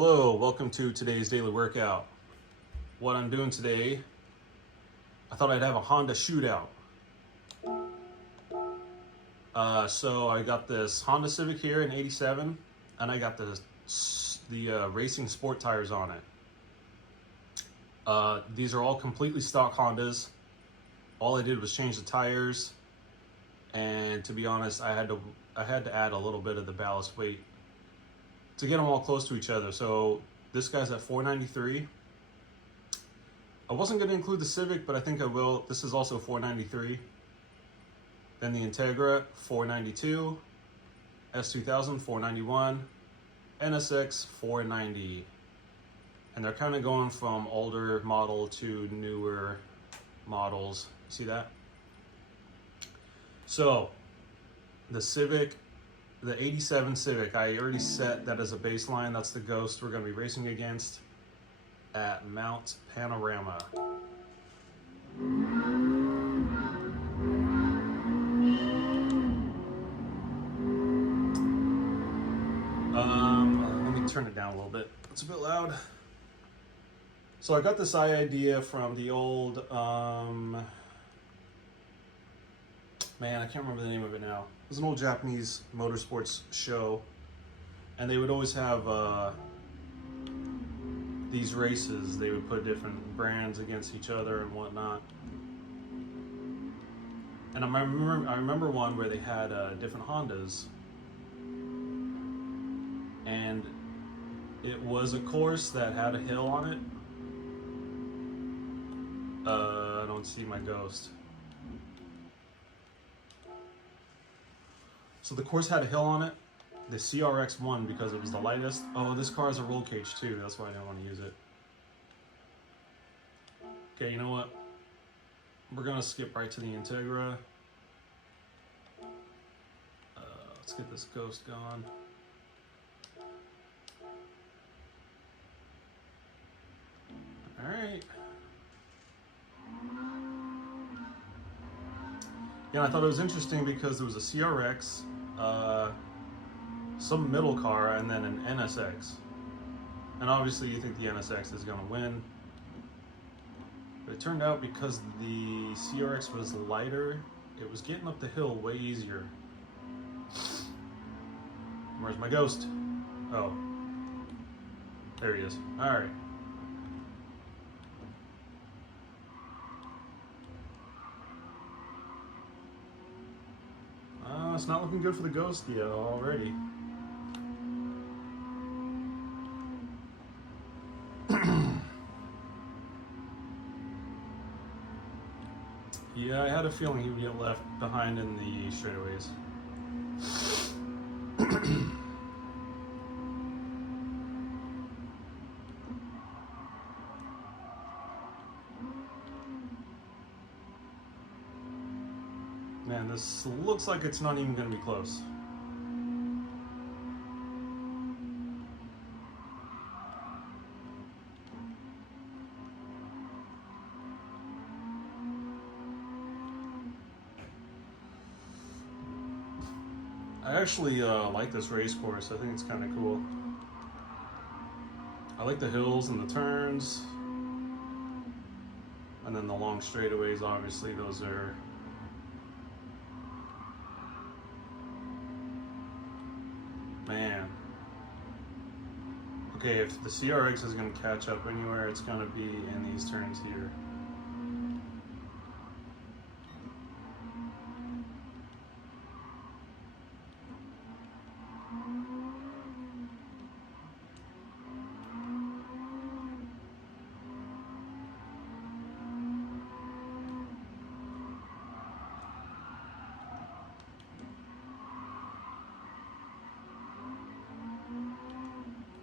Hello, welcome to today's daily workout. What I'm doing today, I thought I'd have a Honda shootout. So I got this Honda Civic here in '87, and I got the racing sport tires on it. These are all completely stock Hondas. All I did was change the tires, and to be honest, I had to add a little bit of the ballast weight to get them all close to each other. So this guy's at 493. I wasn't going to include the Civic, but I think I will. This is also 493. Then the Integra, 492. S2000, 491. NSX, 490. And they're kind of going from older model to newer models. See that? So the Civic, the '87 Civic, I already set that as a baseline. That's the Ghost we're going to be racing against at Mount Panorama. Let me turn it down a little bit. It's a bit loud. So I got this idea from the old, man, I can't remember the name of it now. It was an old Japanese motorsports show, and they would always have these races. They would put different brands against each other and whatnot. And I remember one where they had different Hondas, and it was a course that had a hill on it. I don't see my Ghost. So the course had a hill on it. The CRX won because it was the lightest. Oh, this car has a roll cage too. That's why I didn't want to use it. Okay, you know what? We're gonna skip right to the Integra. Let's get this Ghost going. All right. Yeah, I thought it was interesting because there was a CRX, some middle car, and then an NSX. And obviously you think the NSX is going to win. But it turned out because the CRX was lighter, it was getting up the hill way easier. Where's my Ghost? Oh. There he is. Alright. It's not looking good for the Ghost yet already. Yeah, I had a feeling he would get left behind in the straightaways. Man, this looks like it's not even going to be close. I actually like this race course. I think it's kind of cool. I like the hills and the turns. And then the long straightaways, obviously, those are... Man. Okay, if the CRX is going to catch up anywhere, it's going to be in these turns here.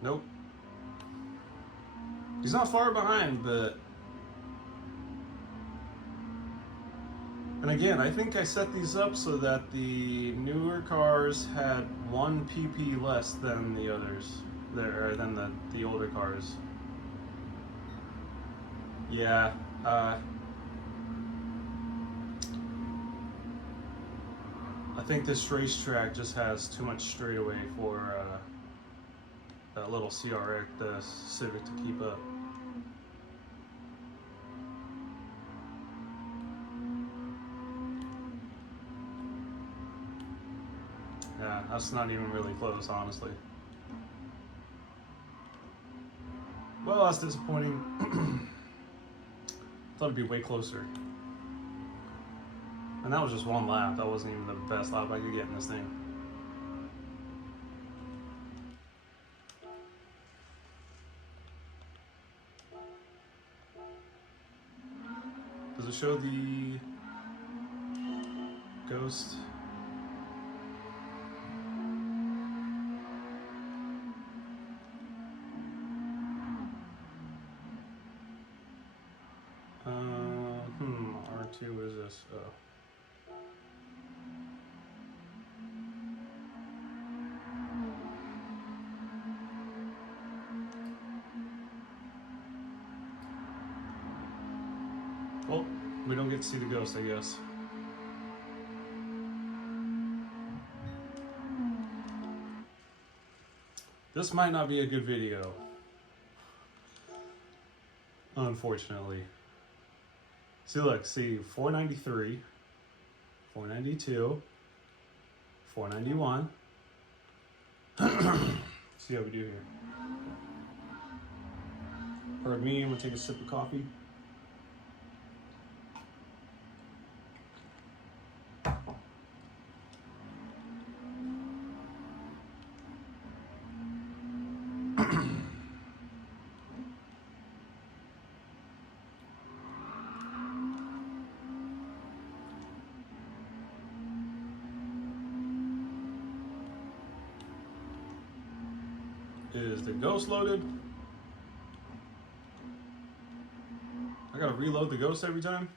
Nope. He's not far behind, but... And again, I think I set these up so that the newer cars had 1 pp less than the others, than the older cars. Yeah, I think this racetrack just has too much straightaway for that little CRX, the Civic, to keep up. Yeah, that's not even really close, honestly. Well, that's disappointing. Thought it'd be way closer. And that was just one lap. That wasn't even the best lap I could get in this thing. Does it show the ghost? R2, what is this? Oh. Well, we don't get to see the ghost, I guess. This might not be a good video, unfortunately. See, look, see 493, 492, 491. See how we do here. Pardon me, I'm gonna take a sip of coffee. Is the ghost loaded? I gotta reload the ghost every time?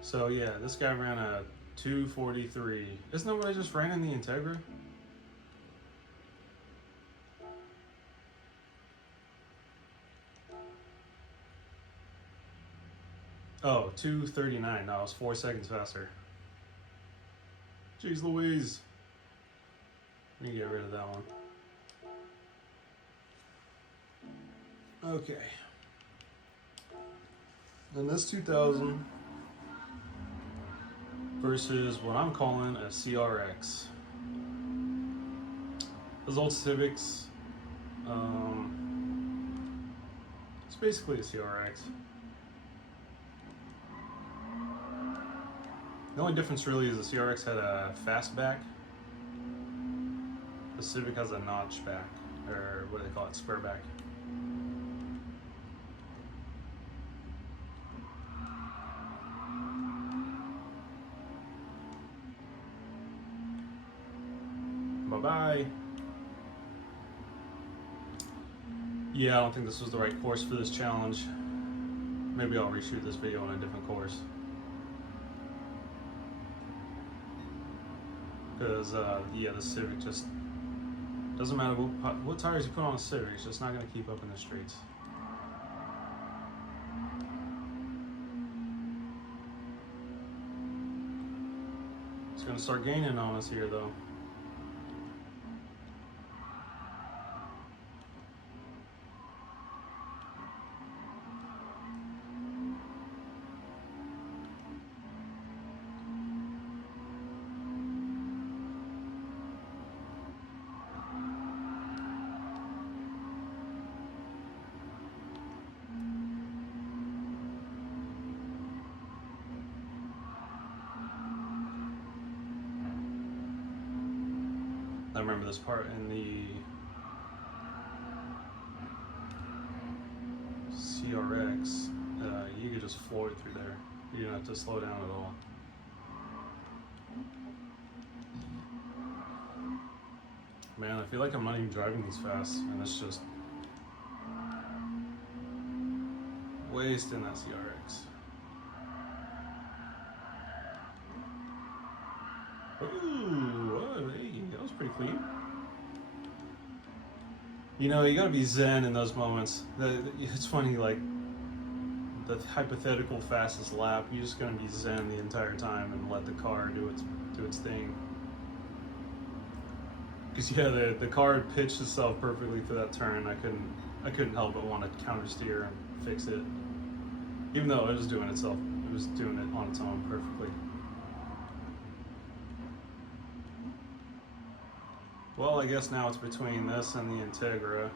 So yeah, this guy ran a 243. Isn't that what I just ran in the Integra? Oh, 239. No, I was 4 seconds faster. Jeez Louise. Let me get rid of that one. Okay. And this 2000 versus what I'm calling a CRX. Those old Civics, it's basically a CRX. The only difference really is the CRX had a fastback. The Civic has a notch back, or what do they call it, square back. Bye-bye. Yeah, I don't think this was the right course for this challenge. Maybe I'll reshoot this video on a different course. Because, yeah, the Civic just doesn't matter what tires you put on a Civic, it's just not going to keep up in the streets. It's going to start gaining on us here, though. I remember this part in the CRX, you could just floor it through there. You don't have to slow down at all. Man, I feel like I'm not even driving these fast, and it's just wasting that CRX. Ooh, oh, hey, that was pretty clean. You know, you gotta be zen in those moments. It's funny, like, the hypothetical fastest lap, you're just gonna be zen the entire time and let the car do its thing. Because yeah, the car pitched itself perfectly for that turn. I couldn't help but want to counter steer and fix it, even though it was doing it on its own perfectly. Well, I guess now it's between this and the Integra.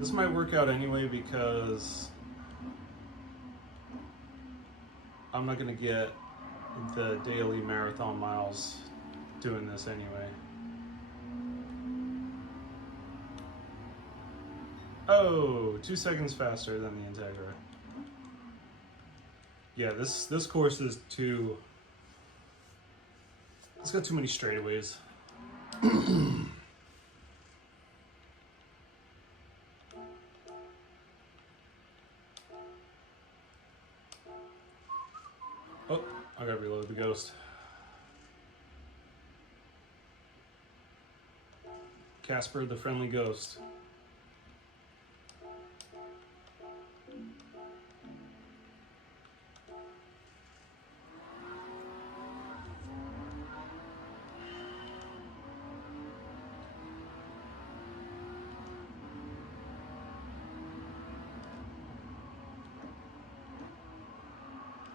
This might work out anyway because I'm not going to get the daily marathon miles doing this anyway. Oh, 2 seconds faster than the Integra. Yeah, this course is too... It's got too many straightaways. Oh, I gotta reload the Ghost. Casper the Friendly Ghost.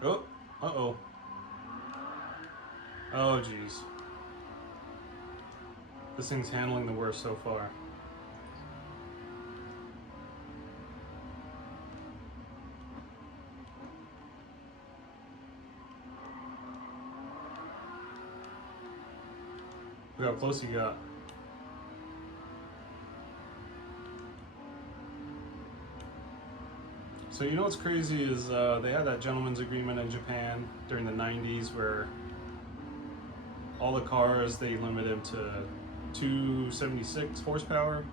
Oh, uh-oh. Oh, geez. This thing's handling the worst so far. Look how close he got. So you know what's crazy is they had that gentleman's agreement in Japan during the 90s where all the cars, they limit them to 276 horsepower.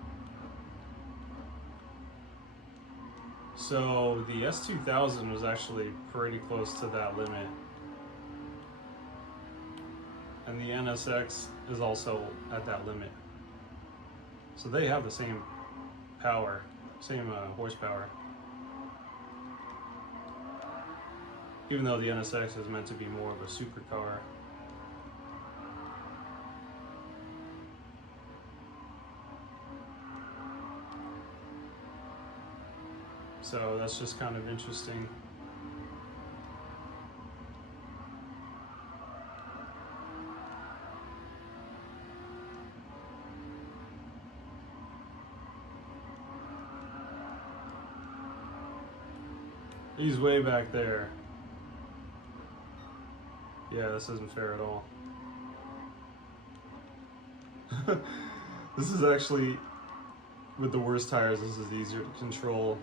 So the S2000 was actually pretty close to that limit. And the NSX is also at that limit. So they have the same power, same horsepower. Even though the NSX is meant to be more of a supercar. So that's just kind of interesting. He's way back there. Yeah, this isn't fair at all. This is actually, with the worst tires, this is easier to control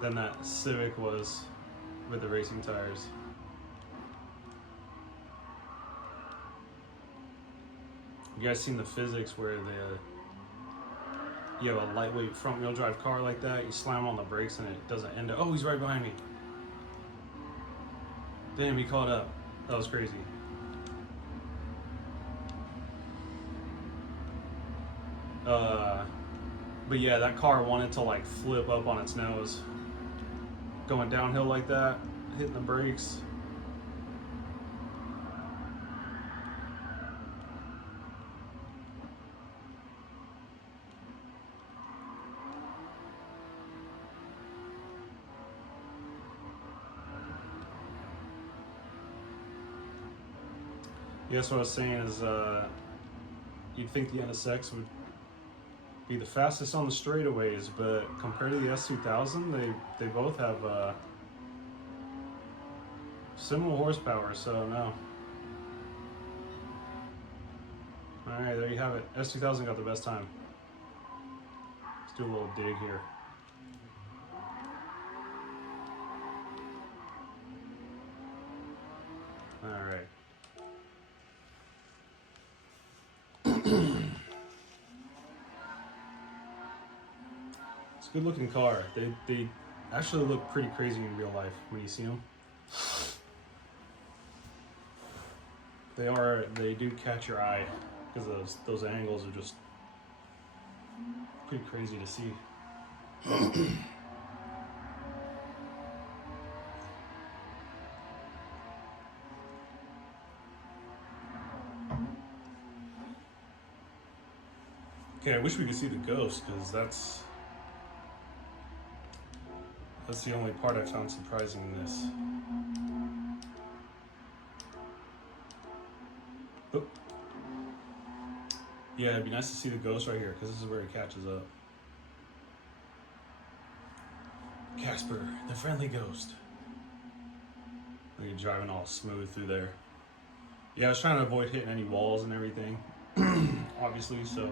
than that Civic was with the racing tires. You guys seen the physics where you have a lightweight front wheel drive car like that, you slam on the brakes and it doesn't end up. Oh, he's right behind me. Damn, he caught up. That was crazy. But yeah, that car wanted to like flip up on its nose. Going downhill like that, hitting the brakes. Yes, what I was saying is you'd think the NSX would be the fastest on the straightaways, but compared to the S2000, they both have similar horsepower, so no. Alright, there you have it. S2000 got the best time. Let's do a little dig here. Alright. It's a good looking car. They actually look pretty crazy in real life when you see them. They do catch your eye. because those angles are just pretty crazy to see. Okay, I wish we could see the ghost, because that's the only part I found surprising in this. Oh. Yeah, it'd be nice to see the ghost right here, because this is where it catches up. Casper, the friendly ghost. You're driving all smooth through there. Yeah, I was trying to avoid hitting any walls and everything, obviously, so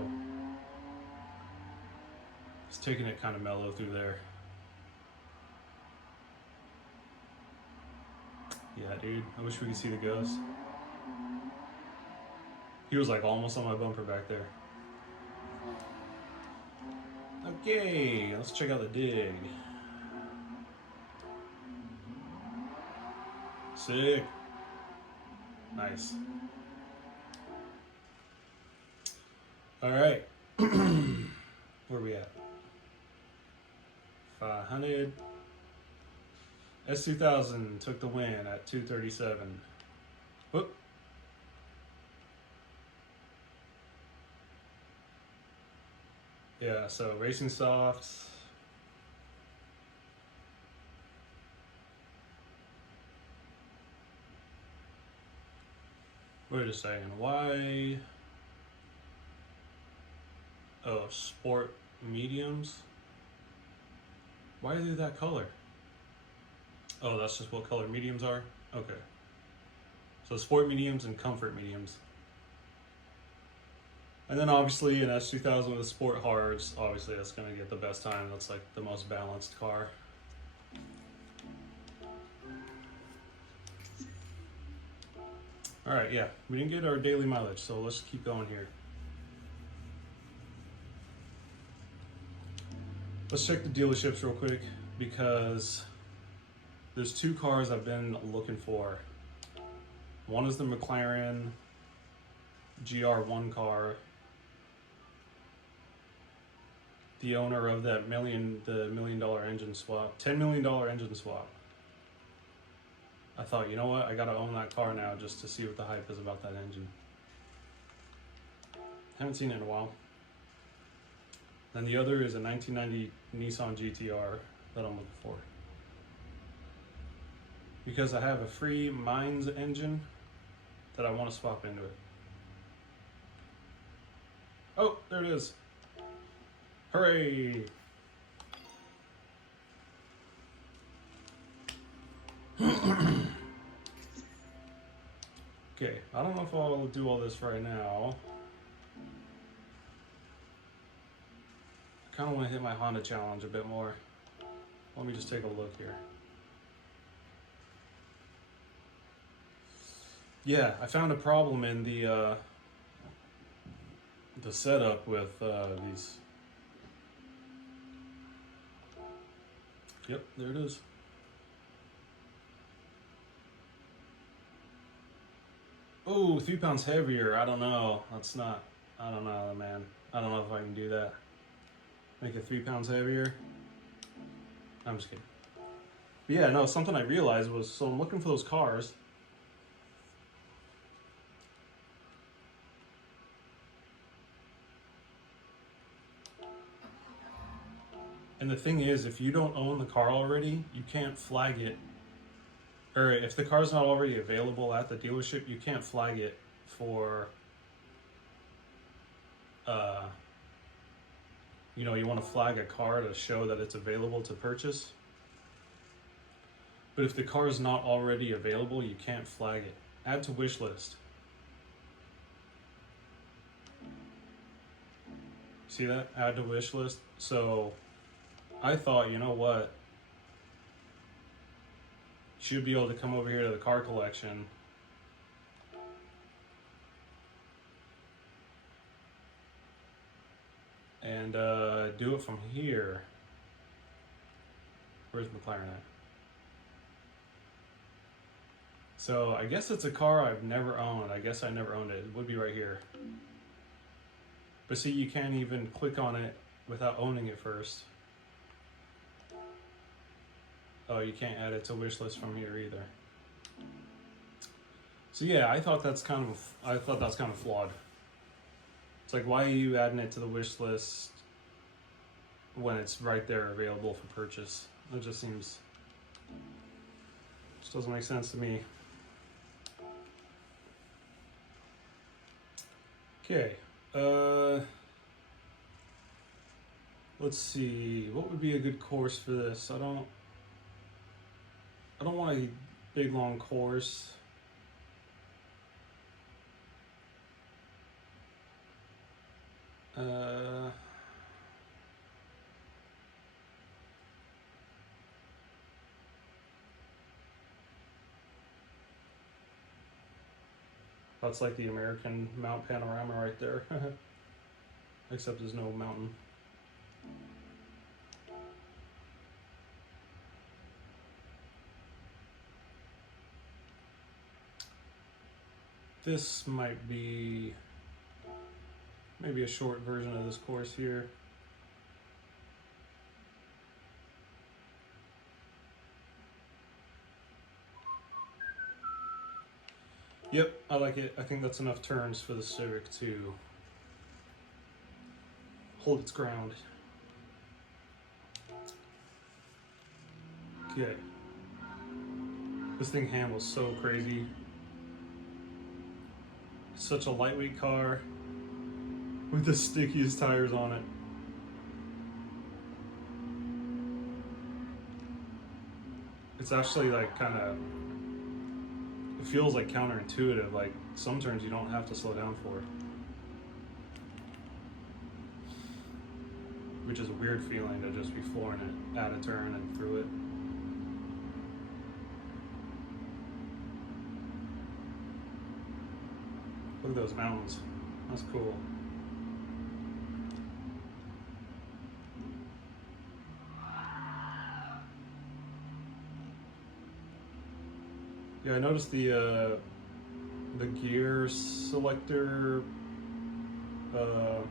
just taking it kind of mellow through there. Yeah, dude, I wish we could see the ghost. He was like almost on my bumper back there. Okay, let's check out the dig. Sick. Nice. All right. Where are we at? 500. S2000 took the win at 237. Whoop. Yeah, so Racing Softs. Wait a second. Why? Oh, sport mediums. Why are they that color? Oh, that's just what color mediums are? Okay. So sport mediums and comfort mediums. And then obviously an S2000 with sport hards, obviously that's going to get the best time. That's like the most balanced car. All right, yeah, we didn't get our daily mileage, so let's keep going here. Let's check the dealerships real quick, because there's two cars I've been looking for. One is the McLaren GR1 car. The owner of that $1 million engine swap, $10 million engine swap. I thought, you know what, I gotta own that car now just to see what the hype is about that engine. Haven't seen it in a while. Then the other is a 1990 Nissan GTR that I'm looking for, because I have a free Mines engine that I want to swap into it. Oh, there it is. Hooray! Okay, I don't know if I'll do all this right now. I kind of want to hit my Honda challenge a bit more. Let me just take a look here. Yeah, I found a problem in the setup with these. Yep, there it is. Oh, 3 pounds heavier. I don't know. That's not. I don't know, man. I don't know if I can do that. Make it 3 pounds heavier. I'm just kidding. But yeah, no, something I realized was, so I'm looking for those cars. And the thing is, if you don't own the car already, you can't flag it. Or if the car's not already available at the dealership, you can't flag it for, you know, you want to flag a car to show that it's available to purchase. But if the car is not already available, you can't flag it. Add to wish list. See that? Add to wish list. So I thought, you know what? Should be able to come over here to the car collection and do it from here. Where's McLaren at? So I guess it's a car I've never owned. I guess I never owned it. It would be right here. But see, you can't even click on it without owning it first. Oh, you can't add it to wish list from here either. So yeah, I thought that's kind of flawed. It's like, why are you adding it to the wish list when it's right there available for purchase? It just doesn't make sense to me. Okay, let's see, what would be a good course for this? I don't want a big long course. That's like the American Mount Panorama right there. Except there's no mountain. This might be maybe a short version of this course here. Yep, I like it. I think that's enough turns for the Civic to hold its ground. Okay. This thing handles so crazy. It's such a lightweight car with the stickiest tires on it. It's actually like it feels like counterintuitive, like some turns you don't have to slow down for. Which is a weird feeling to just be flooring it at a turn and through it. Look at those mountains. That's cool. Yeah, I noticed the gear selector, the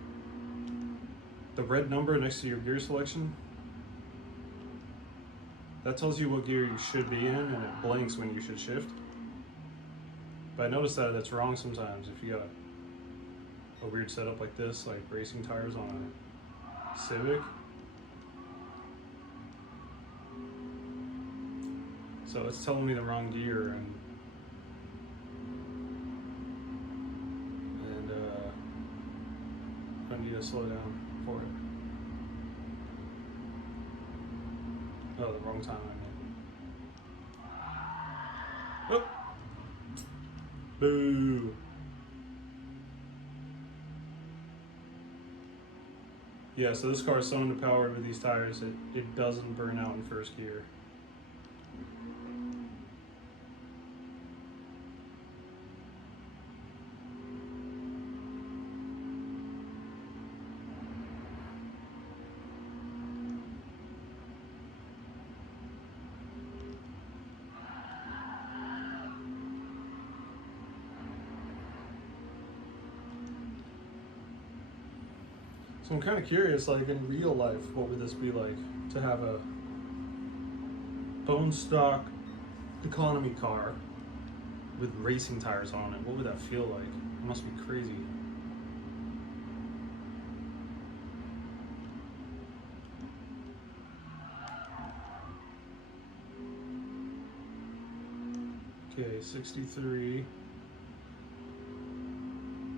red number next to your gear selection. That tells you what gear you should be in, and it blinks when you should shift. But I noticed that that's wrong sometimes if you got a weird setup like this, like racing tires on a Civic. So it's telling me the wrong gear, and I need to slow down for it. Oh, the wrong time I made. Oh! Boo! Yeah, so this car is so underpowered with these tires, it doesn't burn out in first gear. So I'm kind of curious, like in real life, what would this be like to have a bone stock economy car with racing tires on it? What would that feel like? It must be crazy. Okay, 63.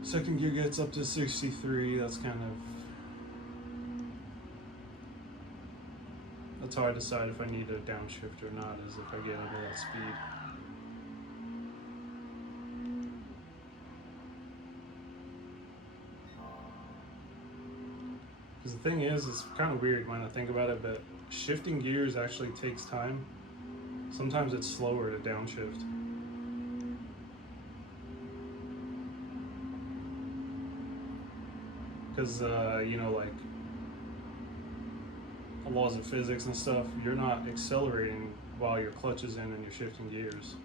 Second gear gets up to 63. That's how I decide if I need a downshift or not, is if I get under that speed. Because the thing is, it's kind of weird when I think about it, but shifting gears actually takes time. Sometimes it's slower to downshift. Because, like the laws of physics and stuff, you're not accelerating while your clutch is in and you're shifting gears.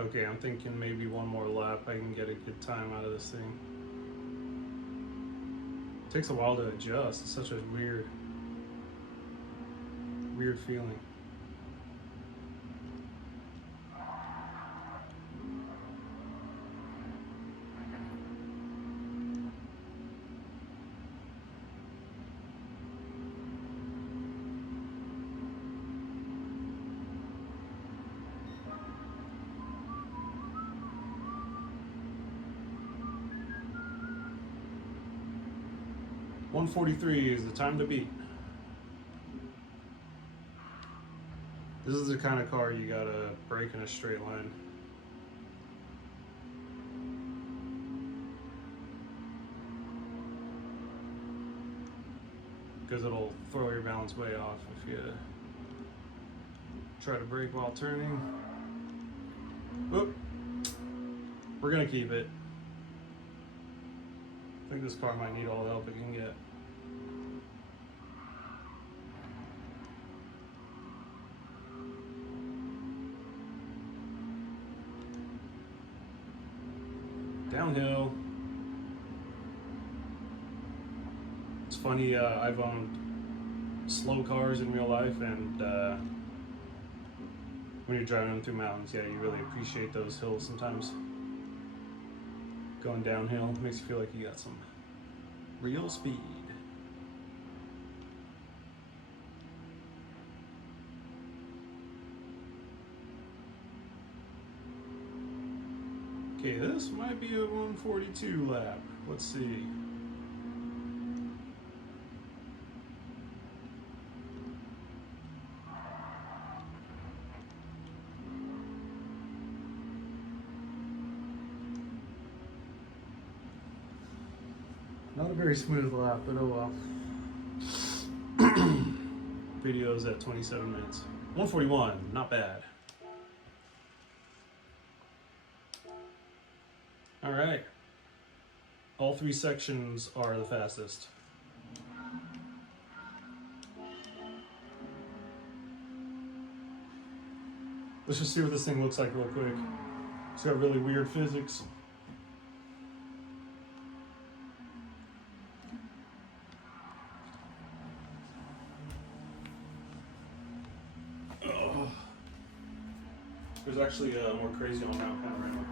Okay, I'm thinking maybe one more lap I can get a good time out of this thing. It takes a while to adjust. It's such a weird feeling. .143 is the time to beat. This is the kind of car you gotta brake in a straight line. Because it'll throw your balance way off if you try to brake while turning. Oop. We're gonna keep it. I think this car might need all the help it can get. Downhill. It's funny, I've owned slow cars in real life, and when you're driving them through mountains, yeah, you really appreciate those hills sometimes. Going downhill makes you feel like you got some real speed. Okay, this might be a 142 lap. Let's see. Not a very smooth lap, but oh well. Video's at 27 minutes. 141, not bad. All right. All three sections are the fastest. Let's just see what this thing looks like real quick. It's got really weird physics. There's actually more crazy on Mount Panorama.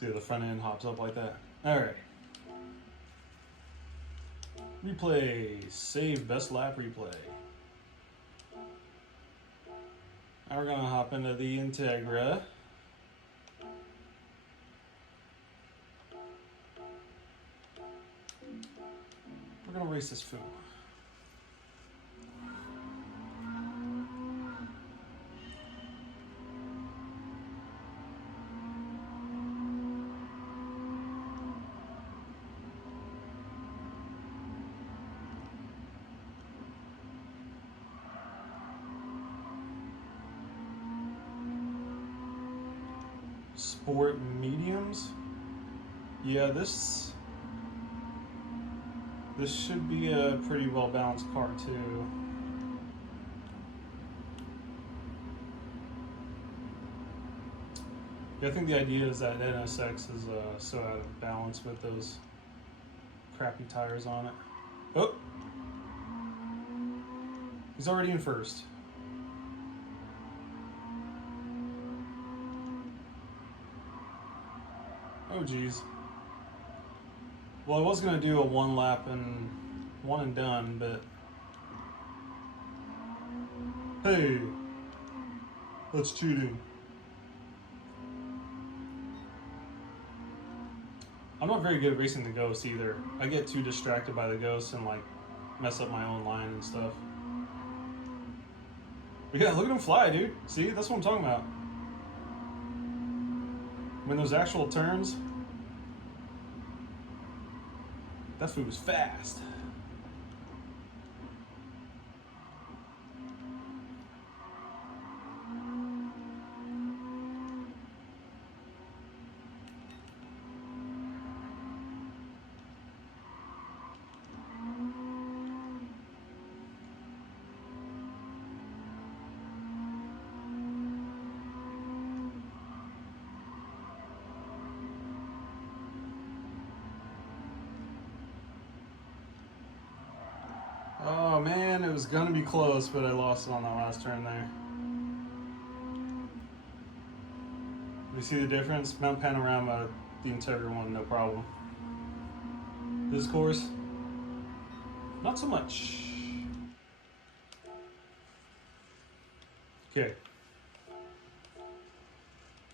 See, the front end hops up like that. All right. Replay. Save best lap replay. Now we're gonna hop into the Integra. We're gonna race this fool. Sport mediums. Yeah, this should be a pretty well balanced car too. Yeah, I think the idea is that NSX is so out of balance with those crappy tires on it. Oh, he's already in first. Oh geez. Well, I was gonna do a one lap and one and done, but Hey, that's cheating. I'm not very good at racing the ghosts either. I get too distracted by the ghosts and like mess up my own line and stuff. But yeah, look at him fly, dude. See, that's what I'm talking about. When those actual turns, that food was fast. Oh man, it was gonna be close, but I lost it on that last turn there. You see the difference? Mount Panorama, the interior one, no problem. This course, not so much. Okay.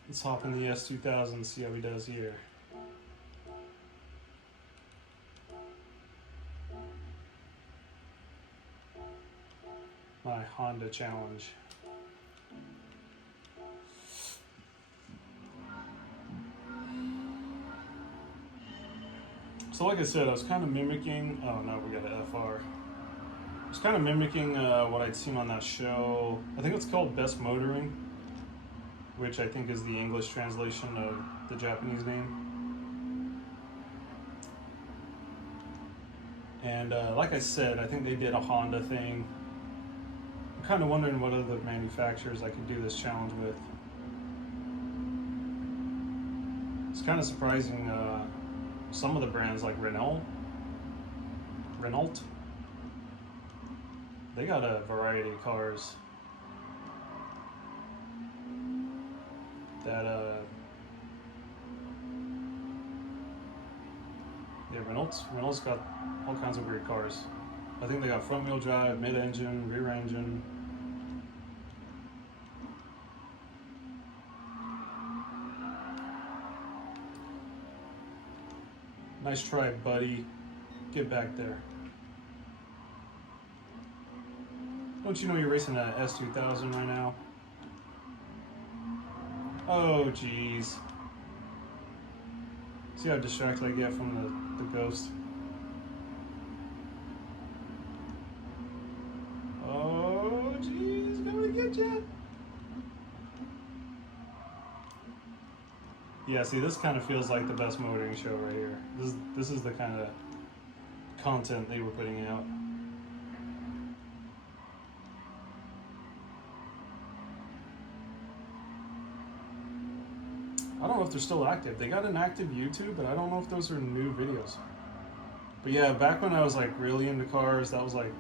Let's hop in the S2000 and see how he does here. My Honda challenge. So like I said, I was kind of mimicking, oh no, we got an FR. I was kind of mimicking what I'd seen on that show. I think it's called Best Motoring, which I think is the English translation of the Japanese name. And like I said, I think they did a Honda thing. I'm kind of wondering what other manufacturers I could do this challenge with. It's kind of surprising. Some of the brands like Renault, they got a variety of cars that yeah, Renault's got all kinds of weird cars. I think they got front wheel drive, mid engine, rear engine. Nice try, buddy. Get back there. Don't you know you're racing an S2000 right now? Oh, jeez. See how distracted I get from the ghost? Oh, jeez, coming to get you. Yeah, see, this kind of feels like the Best Motoring show right here. This is the kind of content they were putting out. I don't know if they're still active. They got an active YouTube, but I don't know if those are new videos. But yeah, back when I was like really into cars, that was like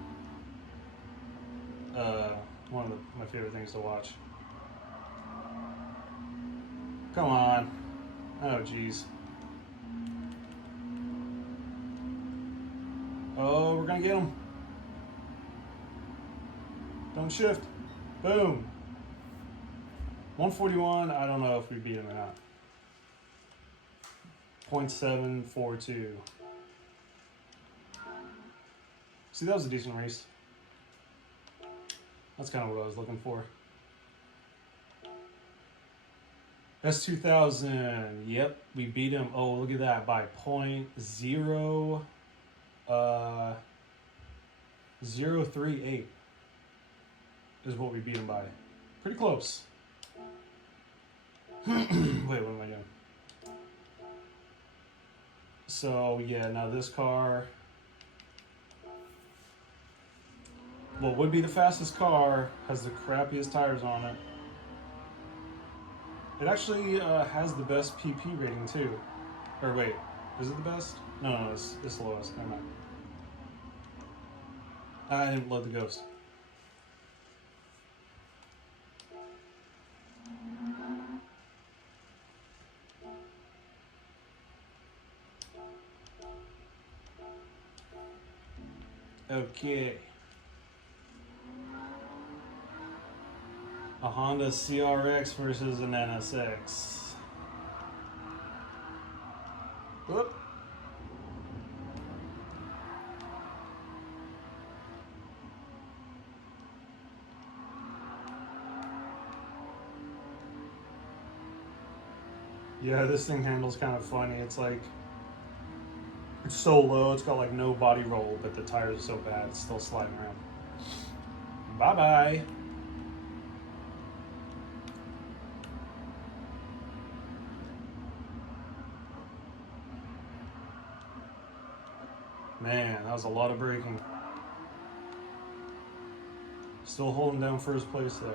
one of my favorite things to watch. Come on. Oh, jeez. Oh, we're gonna get him. Don't shift. Boom. 141, I don't know if we beat him or not. 0.742. See, that was a decent race. That's kind of what I was looking for. S2000, yep, we beat him. Oh, look at that, by 0.038 is what we beat him by. Pretty close. Wait, what am I doing? So, yeah, now this car, what would be the fastest car, has the crappiest tires on it. It actually has the best PP rating too. Or wait, is it the best? No, it's the lowest. Never mind. I didn't load the ghost. Okay. A Honda CRX versus an NSX. Whoop. Yeah, this thing handles kind of funny. It's like, it's so low, it's got like no body roll, but the tires are so bad, it's still sliding around. Bye-bye. Man, that was a lot of braking. Still holding down first place though.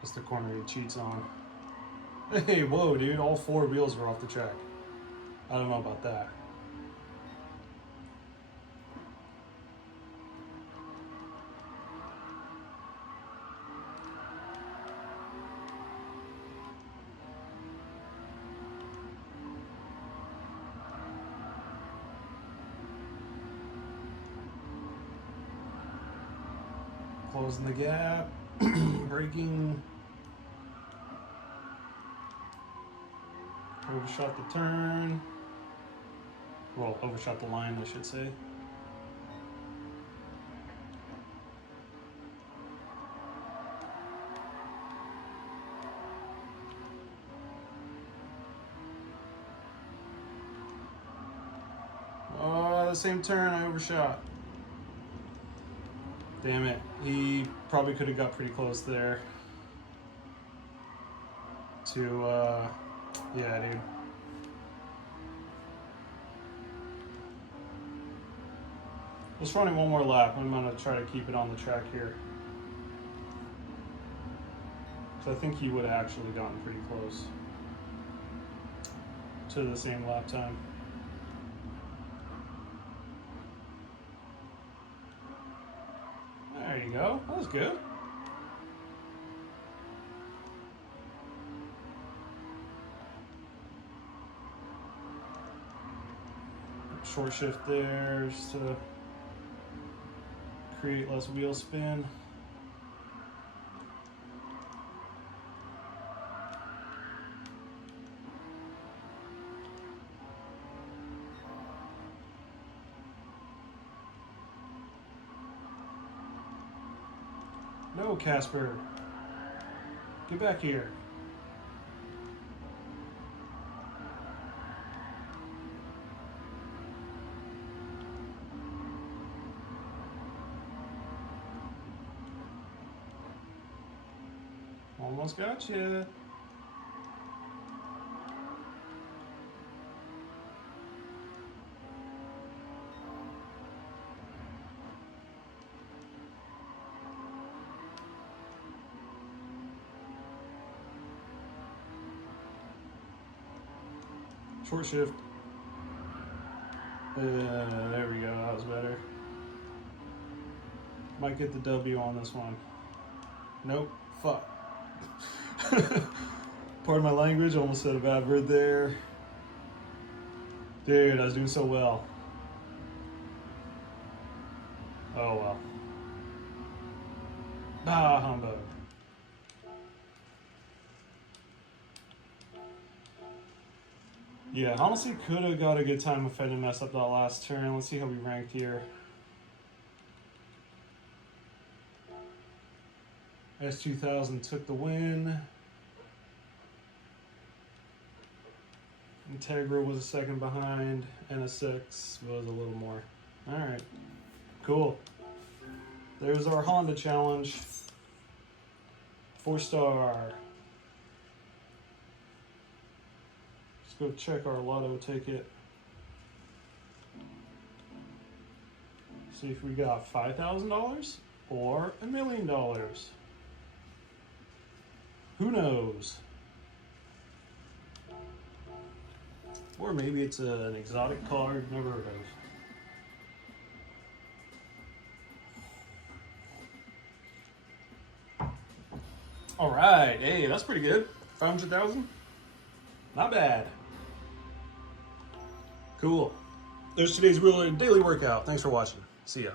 That's the corner he cheats on. Hey, whoa, dude, all four wheels were off the track. I don't know about that. Closing the gap, braking. Overshot the turn. Well, overshot the line, I should say. Oh, the same turn, I overshot. Damn it. He probably could have got pretty close there. Yeah, dude. Let's run it one more lap. I'm gonna try to keep it on the track here. So I think he would have actually gotten pretty close to the same lap time. There you go. That was good. Short shift there just to create less wheel spin. No, Casper. Get back here. Almost got you. Short shift. There we go, that was better. Might get the W on this one. Nope, fuck. Pardon my language, almost said a bad word there. Dude, I was doing so well. Oh well. Ah, humbug. Yeah, honestly could have got a good time if I didn't mess up that last turn. Let's see how we ranked here. S2000 took the win. Integra was a second behind. NSX was a little more. Alright, cool. There's our Honda challenge. 4-star. Let's go check our lotto ticket. See if we got $5,000 or $1 million. Who knows? Or maybe it's an exotic card, never heard of. All right, hey, that's pretty good. 500,000. Not bad. Cool. There's today's daily workout. Thanks for watching. See ya.